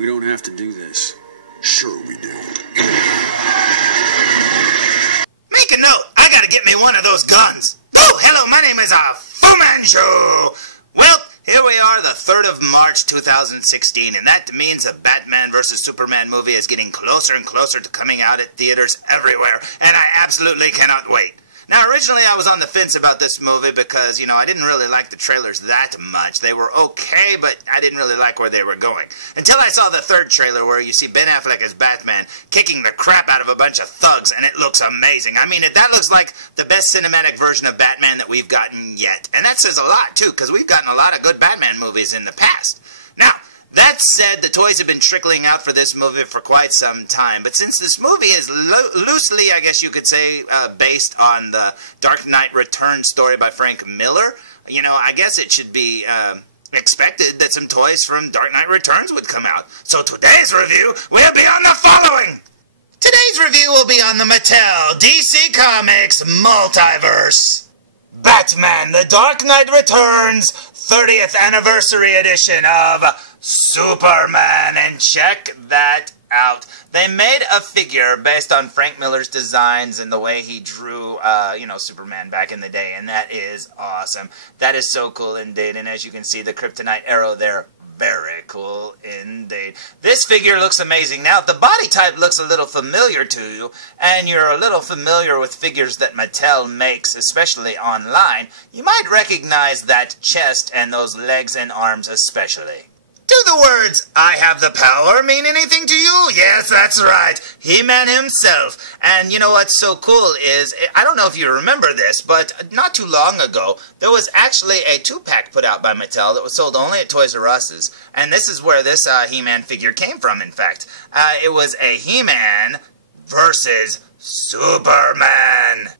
We don't have to do this. Sure we do. Make a note. I gotta get me one of those guns. Oh, hello, my name is Fu Manchu. Well, here we are, the 3rd of March, 2016, and that means the Batman vs. Superman movie is getting closer and closer to coming out at theaters everywhere, and I absolutely cannot wait. Now, originally I was on the fence about this movie because, you know, I didn't really like the trailers that much. They were okay, but I didn't really like where they were going. Until I saw the 3rd trailer where you see Ben Affleck as Batman kicking the crap out of a bunch of thugs, and it looks amazing. I mean, that looks like the best cinematic version of Batman that we've gotten yet. And that says a lot, too, because we've gotten a lot of good Batman movies in the past. Now, that said, the toys have been trickling out for this movie for quite some time. But since this movie is loosely, I guess you could say, based on the Dark Knight Returns story by Frank Miller, you know, I guess it should be expected that some toys from Dark Knight Returns would come out. So today's review will be on the following. Today's review will be on the Mattel DC Comics Multiverse. Batman, The Dark Knight Returns 30th Anniversary Edition of Superman, and check that out. They made a figure based on Frank Miller's designs and the way he drew, you know, Superman back in the day, and that is awesome. That is so cool indeed, and as you can see, the kryptonite arrow there, very cool indeed. This figure looks amazing. Now, if the body type looks a little familiar to you, and you're a little familiar with figures that Mattel makes, especially online, you might recognize that chest and those legs and arms especially. Do the words, "I have the power," mean anything to you? Yes, that's right. He-Man himself. And you know what's so cool is, I don't know if you remember this, but not too long ago, there was actually a 2-pack put out by Mattel that was sold only at Toys R Us's. And this is where this He-Man figure came from, in fact. It was a He-Man versus Superman.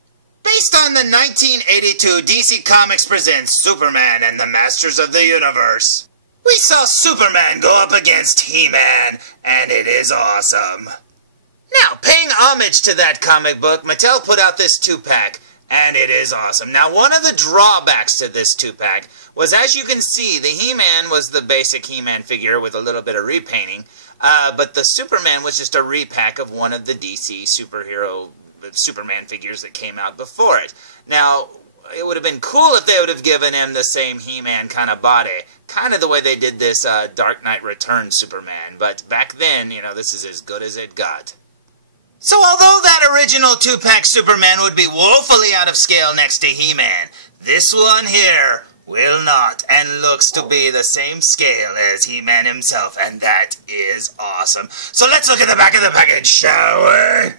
Based on the 1982 DC Comics Presents Superman and the Masters of the Universe. We saw Superman go up against He-Man, and it is awesome. Now, paying homage to that comic book, Mattel put out this 2-pack, and it is awesome. Now, one of the drawbacks to this 2-pack was, as you can see, the He-Man was the basic He-Man figure with a little bit of repainting, but the Superman was just a repack of one of the DC superhero Superman figures that came out before it. Now, it would have been cool if they would have given him the same He-Man kind of body, kind of the way they did this Dark Knight Returns Superman, but back then, you know, this is as good as it got. So although that original 2-pack Superman would be woefully out of scale next to He-Man, this one here will not, and looks to be the same scale as He-Man himself, and that is awesome. So let's look at the back of the package, shall we?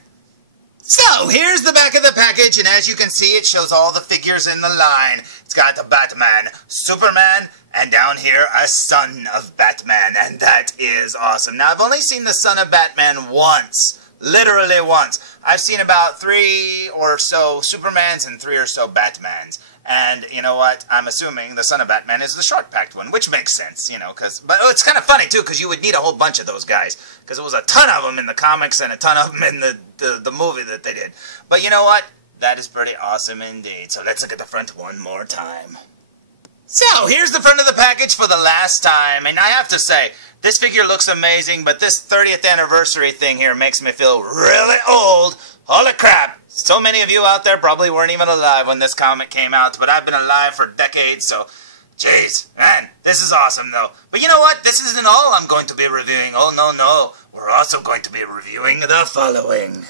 So, here's the back of the package, and as you can see, it shows all the figures in the line. It's got the Batman, Superman, and down here, a son of Batman, and that is awesome. Now, I've only seen the son of Batman once. Literally once. I've seen about 3 or so Supermans and 3 or so Batmans. And you know what? I'm assuming the son of Batman is the short-packed one, which makes sense, you know, but it's kind of funny, too, because you would need a whole bunch of those guys, because there was a ton of them in the comics and a ton of them in the movie that they did. But you know what? That is pretty awesome indeed. So let's look at the front one more time. So, here's the front of the package for the last time, and I have to say, this figure looks amazing, but this 30th anniversary thing here makes me feel really old. Holy crap! So many of you out there probably weren't even alive when this comic came out, but I've been alive for decades, so jeez, man, this is awesome though. But you know what? This isn't all I'm going to be reviewing. Oh, no. We're also going to be reviewing the following.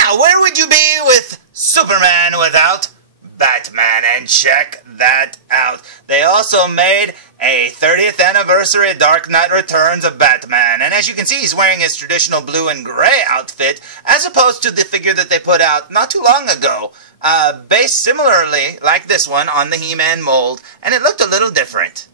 Now, where would you be with Superman without Batman? And check that out. They also made a 30th anniversary Dark Knight Returns of Batman, and as you can see, he's wearing his traditional blue and gray outfit, as opposed to the figure that they put out not too long ago, based similarly, like this one, on the He-Man mold, and it looked a little different.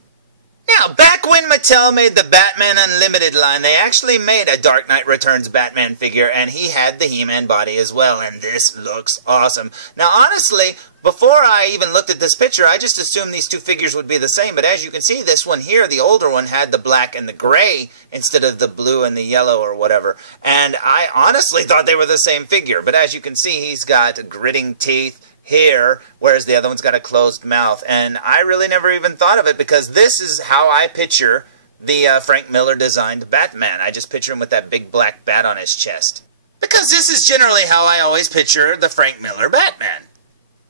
Now, back when Mattel made the Batman Unlimited line, they actually made a Dark Knight Returns Batman figure, and he had the He-Man body as well, and this looks awesome. Now, honestly, before I even looked at this picture, I just assumed these two figures would be the same, but as you can see, this one here, the older one, had the black and the gray instead of the blue and the yellow or whatever, and I honestly thought they were the same figure, but as you can see, he's got gritting teeth here, whereas the other one's got a closed mouth, and I really never even thought of it, because this is how I picture the Frank Miller designed Batman. I just picture him with that big black bat on his chest. Because this is generally how I always picture the Frank Miller Batman.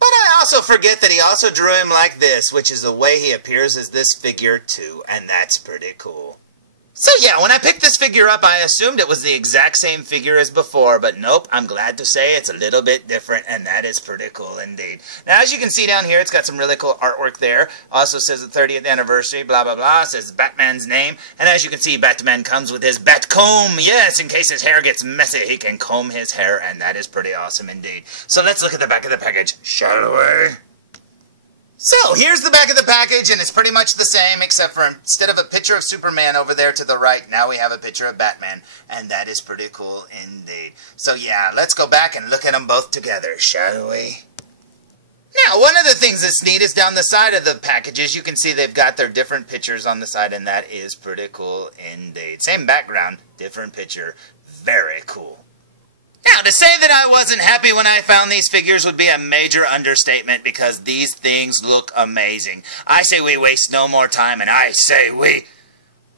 But I also forget that he also drew him like this, which is the way he appears as this figure too, and that's pretty cool. So yeah, when I picked this figure up, I assumed it was the exact same figure as before, but nope, I'm glad to say it's a little bit different, and that is pretty cool indeed. Now, as you can see down here, it's got some really cool artwork there. Also says the 30th anniversary, blah, blah, blah. Says Batman's name. And as you can see, Batman comes with his bat comb. Yes, in case his hair gets messy, he can comb his hair, and that is pretty awesome indeed. So let's look at the back of the package, shall we? So, here's the back of the package, and it's pretty much the same, except for instead of a picture of Superman over there to the right, now we have a picture of Batman, and that is pretty cool indeed. So yeah, let's go back and look at them both together, shall we? Now, one of the things that's neat is down the side of the packages, you can see they've got their different pictures on the side, and that is pretty cool indeed. Same background, different picture, very cool. Now, to say that I wasn't happy when I found these figures would be a major understatement because these things look amazing. I say we waste no more time, and I say we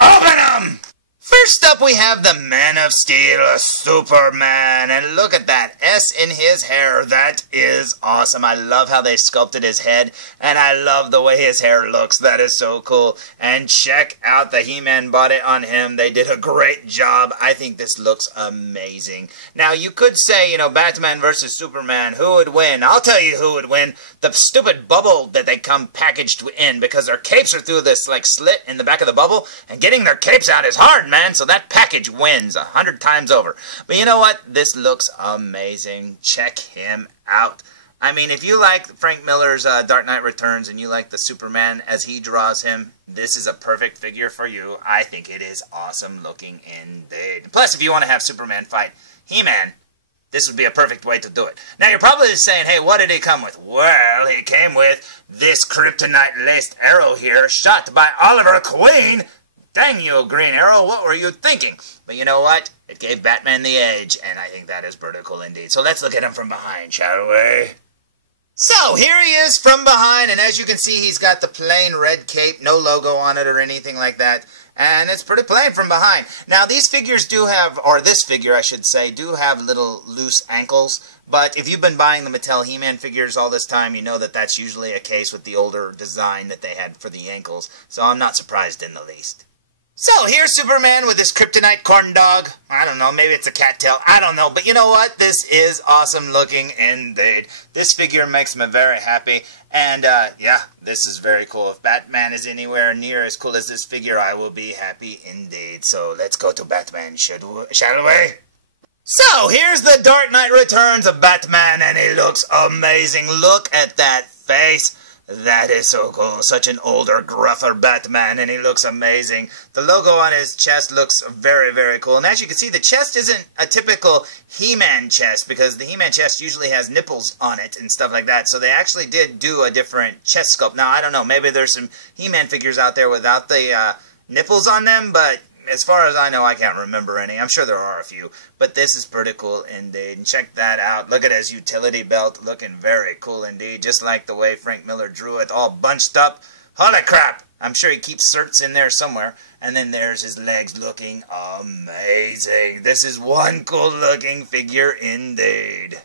open them! First up, we have the Man of Steel, Superman, and look at that S in his hair. That is awesome. I love how they sculpted his head, and I love the way his hair looks. That is so cool. And check out the He-Man body on him. They did a great job. I think this looks amazing. Now, you could say, you know, Batman versus Superman, who would win? I'll tell you who would win. The stupid bubble that they come packaged in, because their capes are through this, like, slit in the back of the bubble, and getting their capes out is hard, man. So that package wins 100 times over. But you know what? This looks amazing. Check him out. I mean, if you like Frank Miller's Dark Knight Returns and you like the Superman as he draws him, this is a perfect figure for you. I think it is awesome looking indeed. Plus, if you want to have Superman fight He-Man, this would be a perfect way to do it. Now, you're probably saying, hey, what did he come with? Well, he came with this kryptonite-laced arrow here, shot by Oliver Queen. Dang you, Green Arrow, what were you thinking? But you know what? It gave Batman the edge, and I think that is pretty cool indeed. So let's look at him from behind, shall we? So, here he is from behind, and as you can see, he's got the plain red cape, no logo on it or anything like that. And it's pretty plain from behind. Now, these figures do have, or this figure, I should say, do have little loose ankles. But if you've been buying the Mattel He-Man figures all this time, you know that that's usually a case with the older design that they had for the ankles. So I'm not surprised in the least. So, here's Superman with his kryptonite corn dog. I don't know, maybe it's a cattail. I don't know, but you know what? This is awesome looking indeed. This figure makes me very happy. And, yeah, this is very cool. If Batman is anywhere near as cool as this figure, I will be happy indeed. So, let's go to Batman, shall we? So, here's the Dark Knight Returns of Batman, and he looks amazing. Look at that face. That is so cool. Such an older, gruffer Batman, and he looks amazing. The logo on his chest looks very, very cool. And as you can see, the chest isn't a typical He-Man chest, because the He-Man chest usually has nipples on it and stuff like that. So they actually did do a different chest sculpt. Now, I don't know. Maybe there's some He-Man figures out there without the nipples on them, but as far as I know, I can't remember any. I'm sure there are a few, but this is pretty cool indeed. And check that out. Look at his utility belt, looking very cool indeed, just like the way Frank Miller drew it, all bunched up. Holy crap! I'm sure he keeps certs in there somewhere. And then there's his legs looking amazing. This is one cool looking figure indeed.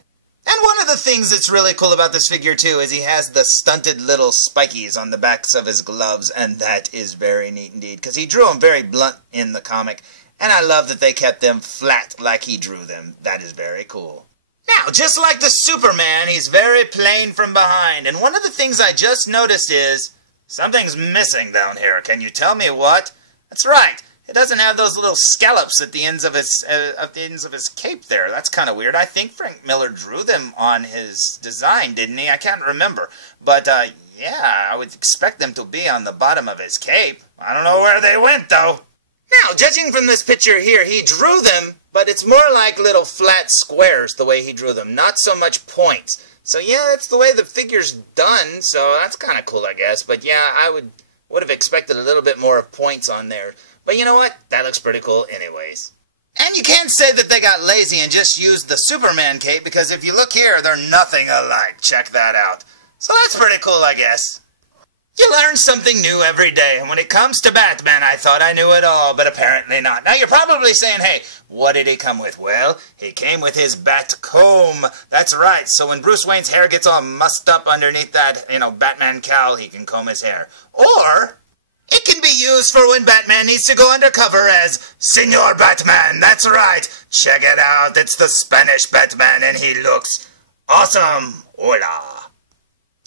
And one of the things that's really cool about this figure, too, is he has the stunted little spikies on the backs of his gloves, and that is very neat indeed, because he drew them very blunt in the comic, and I love that they kept them flat like he drew them. That is very cool. Now, just like the Superman, he's very plain from behind, and one of the things I just noticed is something's missing down here. Can you tell me what? That's right. It doesn't have those little scallops at the ends of his cape there. That's kind of weird. I think Frank Miller drew them on his design, didn't he? I can't remember. But, yeah, I would expect them to be on the bottom of his cape. I don't know where they went, though. Now, judging from this picture here, he drew them, but it's more like little flat squares the way he drew them, not so much points. So, yeah, that's the way the figure's done, so that's kind of cool, I guess. But, yeah, I would have expected a little bit more of points on there. But you know what? That looks pretty cool anyways. And you can't say that they got lazy and just used the Superman cape, because if you look here, they're nothing alike. Check that out. So that's pretty cool, I guess. You learn something new every day, and when it comes to Batman, I thought I knew it all, but apparently not. Now, you're probably saying, hey, what did he come with? Well, he came with his bat comb. That's right, so when Bruce Wayne's hair gets all mussed up underneath that, Batman cowl, he can comb his hair. Or it can be used for when Batman needs to go undercover as Senor Batman. That's right. Check it out. It's the Spanish Batman, and he looks awesome. Hola.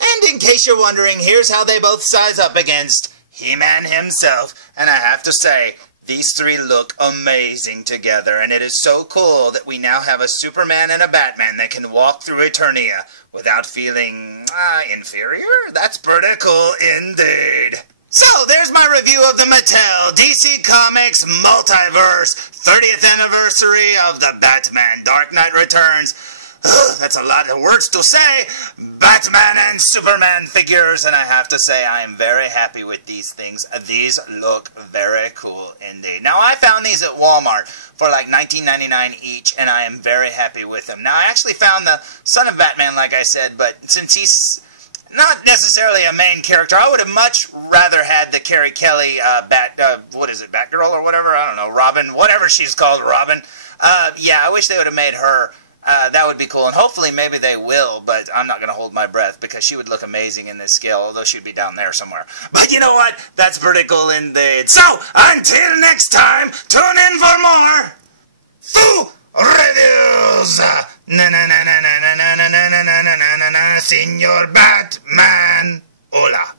And in case you're wondering, here's how they both size up against He-Man himself. And I have to say, these three look amazing together, and it is so cool that we now have a Superman and a Batman that can walk through Eternia without feeling, inferior? That's pretty cool indeed. So, there's my review of the Mattel DC Comics Multiverse 30th anniversary of the Batman Dark Knight Returns. That's a lot of words to say. Batman and Superman figures, and I have to say I am very happy with these things. These look very cool indeed. Now, I found these at Walmart for like $19.99 each, and I am very happy with them. Now, I actually found the Son of Batman, like I said, but since he's not necessarily a main character, I would have much rather had the Carrie Kelly Batgirl or whatever, I don't know, Robin, whatever she's called, Robin. Yeah, I wish they would have made her. That would be cool, and hopefully maybe they will, but I'm not going to hold my breath because she would look amazing in this scale, although she'd be down there somewhere. But you know what? That's pretty cool indeed. So, until next time, tune in for more reviews. Senor Batman. Hola.